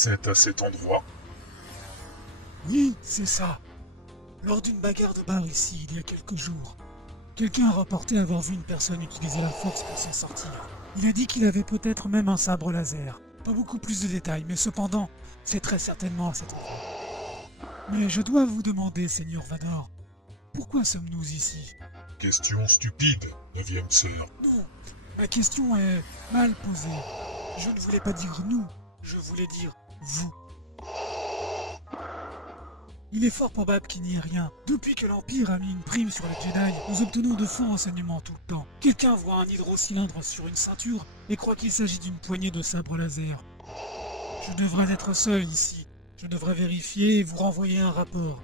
C'est à cet endroit? Oui, c'est ça. Lors d'une bagarre de bar ici, il y a quelques jours, quelqu'un a rapporté avoir vu une personne utiliser la force pour s'en sortir. Il a dit qu'il avait peut-être même un sabre laser. Pas beaucoup plus de détails, mais cependant, c'est très certainement à cet endroit. Mais je dois vous demander, Seigneur Vador, pourquoi sommes-nous ici? Question stupide, 9e sœur. Non, ma question est mal posée. Je ne voulais pas dire nous, je voulais dire vous. Il est fort probable qu'il n'y ait rien. Depuis que l'Empire a mis une prime sur les Jedi, nous obtenons de faux renseignements tout le temps. Quelqu'un voit un hydrocylindre sur une ceinture et croit qu'il s'agit d'une poignée de sabres laser. Je devrais être seul ici. Je devrais vérifier et vous renvoyer un rapport.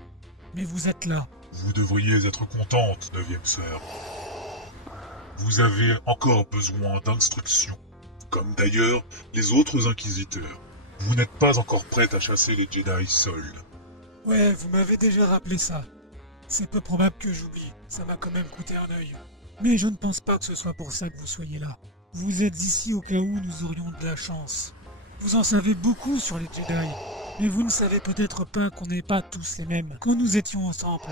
Mais vous êtes là. Vous devriez être contente, 9e sœur. Vous avez encore besoin d'instructions, comme d'ailleurs les autres inquisiteurs. Vous n'êtes pas encore prête à chasser les Jedi seuls. Ouais, vous m'avez déjà rappelé ça. C'est peu probable que j'oublie. Ça m'a quand même coûté un œil. Mais je ne pense pas que ce soit pour ça que vous soyez là. Vous êtes ici au cas où nous aurions de la chance. Vous en savez beaucoup sur les Jedi. Mais vous ne savez peut-être pas qu'on n'est pas tous les mêmes. Quand nous étions ensemble,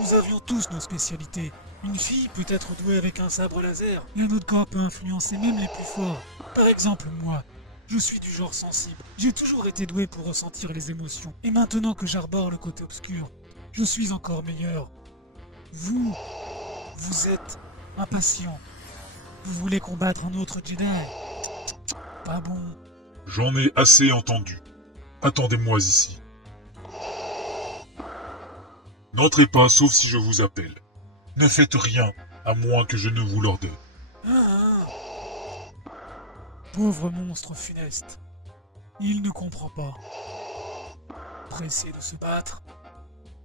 nous avions tous nos spécialités. Une fille peut être douée avec un sabre laser, et un autre corps peut influencer même les plus forts. Par exemple, moi, je suis du genre sensible. J'ai toujours été doué pour ressentir les émotions. Et maintenant que j'arbore le côté obscur, je suis encore meilleur. Vous êtes impatient. Vous voulez combattre un autre Jedi. Pas bon. J'en ai assez entendu. Attendez-moi ici. N'entrez pas sauf si je vous appelle. Ne faites rien, à moins que je ne vous l'ordonne. Pauvre monstre funeste. Il ne comprend pas. Pressé de se battre.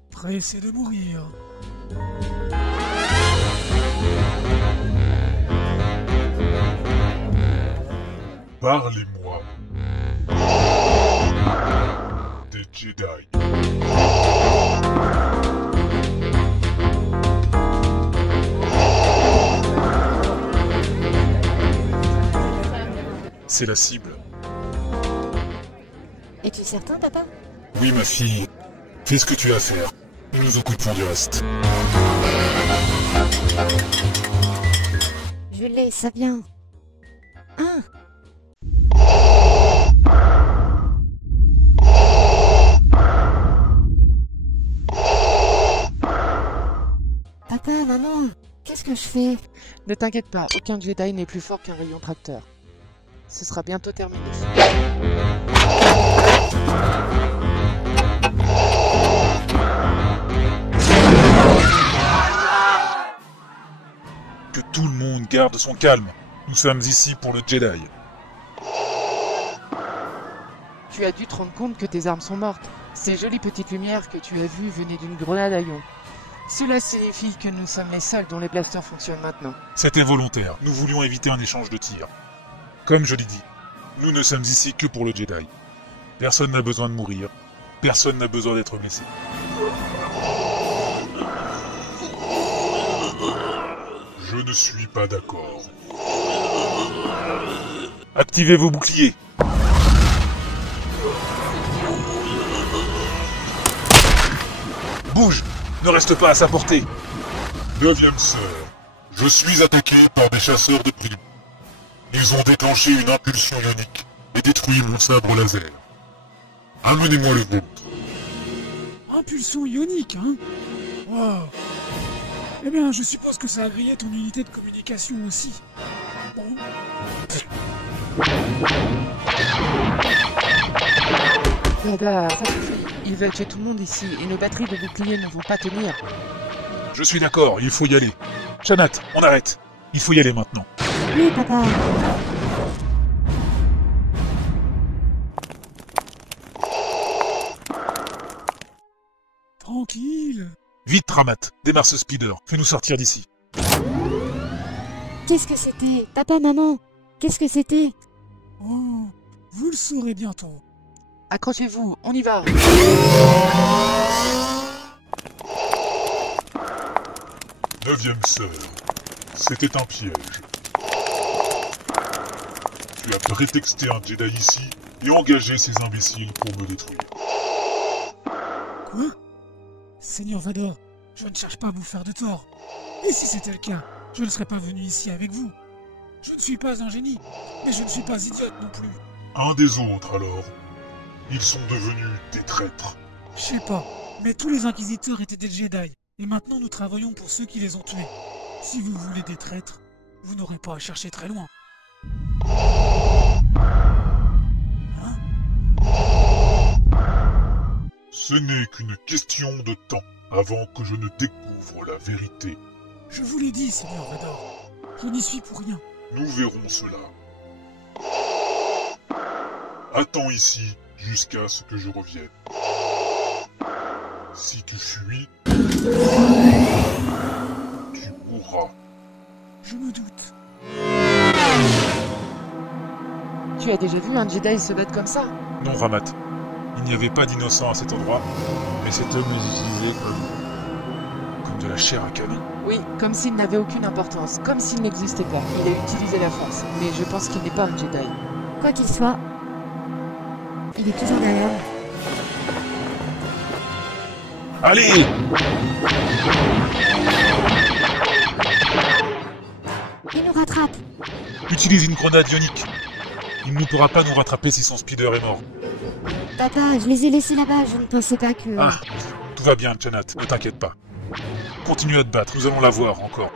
Pressé de mourir. Parlez-moi. Des Jedi. C'est la cible. Es-tu certain, papa? Oui, ma fille. Fais ce que tu as à faire. Nous nous occupons du reste. Je l'ai, ça vient. Ah! Papa, maman, qu'est-ce que je fais? Ne t'inquiète pas, aucun Jedi n'est plus fort qu'un rayon tracteur. Ce sera bientôt terminé. Que tout le monde garde son calme. Nous sommes ici pour le Jedi. Tu as dû te rendre compte que tes armes sont mortes. Ces jolies petites lumières que tu as vues venaient d'une grenade à ion. Cela signifie que nous sommes les seuls dont les blasters fonctionnent maintenant. C'était volontaire. Nous voulions éviter un échange de tirs. Comme je l'ai dit, nous ne sommes ici que pour le Jedi. Personne n'a besoin de mourir. Personne n'a besoin d'être blessé. Je ne suis pas d'accord. Activez vos boucliers. Bouge! Ne reste pas à sa portée. 9e sœur, je suis attaqué par des chasseurs de primes. Ils ont déclenché une impulsion ionique et détruit mon sabre laser. Amenez-moi le vôtre. Impulsion ionique, hein? Wow. Eh bien, je suppose que ça a grillé ton unité de communication aussi. Bon. Yoda, ça suffit. Ils veulent tuer tout le monde ici et nos batteries de boucliers ne vont pas tenir. Je suis d'accord, il faut y aller. Shanat, on arrête. Il faut y aller maintenant. Oui, papa. Tranquille. Vite, Ramat, démarre ce speeder. Fais-nous sortir d'ici. Qu'est-ce que c'était? Papa, maman, qu'est-ce que c'était? Oh, vous le saurez bientôt. Accrochez-vous, on y va. 9e sœur, c'était un piège. Tu as prétexté un Jedi ici et engagez ces imbéciles pour me détruire. Quoi? Seigneur Vador, je ne cherche pas à vous faire de tort. Et si c'était le cas, je ne serais pas venu ici avec vous. Je ne suis pas un génie, mais je ne suis pas idiote non plus. Un des autres, alors. Ils sont devenus des traîtres. Je sais pas, mais tous les inquisiteurs étaient des Jedi, et maintenant nous travaillons pour ceux qui les ont tués. Si vous voulez des traîtres, vous n'aurez pas à chercher très loin. Hein? Ce n'est qu'une question de temps avant que je ne découvre la vérité. Je vous l'ai dit, Seigneur Vador. Je n'y suis pour rien. Nous verrons cela. Attends ici jusqu'à ce que je revienne. Si tu fuis, tu mourras. Je me doute. Tu as déjà vu un Jedi se battre comme ça? Non, Ramat. Il n'y avait pas d'innocent à cet endroit, mais cet homme les utilisait comme de la chair à canon. Oui, comme s'il n'avait aucune importance, comme s'il n'existait pas. Il a utilisé la force, mais je pense qu'il n'est pas un Jedi. Quoi qu'il soit, il est toujours derrière nous. Allez! Il nous rattrape. Utilise une grenade ionique. Il ne pourra pas nous rattraper si son speeder est mort. Papa, je les ai laissés là-bas, je ne pensais pas que... Ah, tout va bien, Janat, ne t'inquiète pas. Continue à te battre, nous allons la voir encore.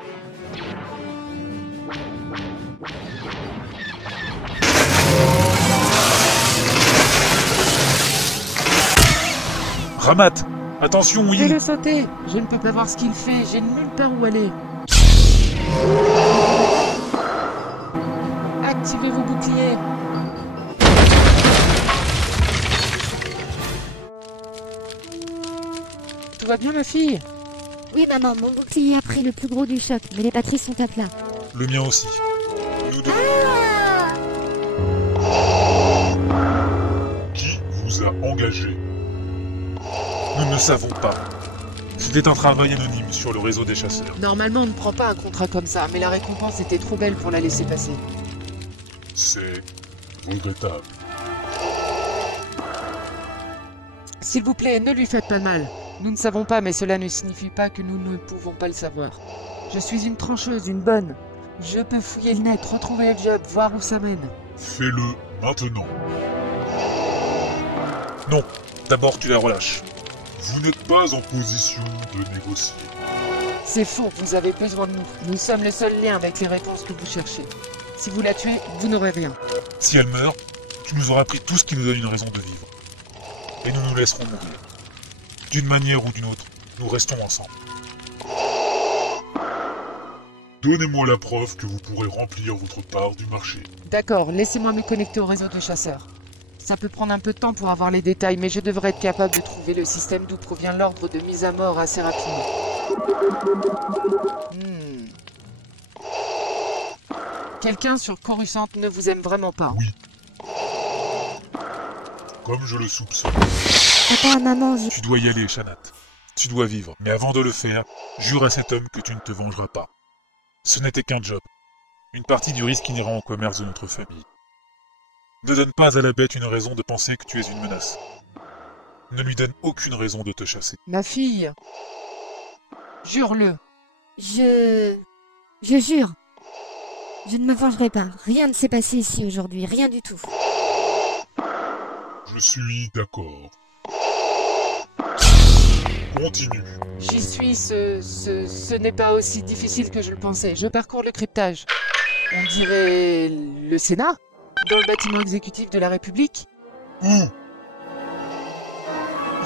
Ramat, attention, oui. Fais-le sauter. Je ne peux pas voir ce qu'il fait, j'ai nulle part où aller. Activez vos boucliers. Tout va bien, ma fille? Oui, maman, mon bouclier a pris le plus gros du choc, mais les batteries sont à plat. Le mien aussi. Nous deux. Qui vous a engagé? Nous ne savons pas. C'était un travail anonyme sur le réseau des chasseurs. Normalement, on ne prend pas un contrat comme ça, mais la récompense était trop belle pour la laisser passer. C'est regrettable. S'il vous plaît, ne lui faites pas de mal. Nous ne savons pas, mais cela ne signifie pas que nous ne pouvons pas le savoir. Je suis une trancheuse, une bonne. Je peux fouiller le net, retrouver le job, voir où ça mène. Fais-le maintenant. Non, d'abord tu la relâches. Vous n'êtes pas en position de négocier. C'est faux, vous avez besoin de nous. Nous sommes le seul lien avec les réponses que vous cherchez. Si vous la tuez, vous n'aurez rien. Si elle meurt, tu nous auras pris tout ce qui nous donne une raison de vivre. Et nous nous laisserons mourir. D'une manière ou d'une autre, nous restons ensemble. Donnez-moi la preuve que vous pourrez remplir votre part du marché. D'accord, laissez-moi me connecter au réseau de chasseurs. Ça peut prendre un peu de temps pour avoir les détails, mais je devrais être capable de trouver le système d'où provient l'ordre de mise à mort assez rapidement. Quelqu'un sur Coruscant ne vous aime vraiment pas. Oui. Comme je le soupçonne. Papa, maman, Tu dois y aller, Shanat. Tu dois vivre. Mais avant de le faire, jure à cet homme que tu ne te vengeras pas. Ce n'était qu'un job. Une partie du risque inhérent au commerce de notre famille. Ne donne pas à la bête une raison de penser que tu es une menace. Ne lui donne aucune raison de te chasser. Ma fille, jure-le. Je jure. Je ne me vengerai pas. Rien ne s'est passé ici aujourd'hui, rien du tout. Je suis d'accord. Continue. J'y suis, ce n'est pas aussi difficile que je le pensais. Je parcours le cryptage. On dirait le Sénat? Dans le bâtiment exécutif de la République? Où?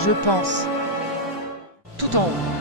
Je pense. Tout en haut.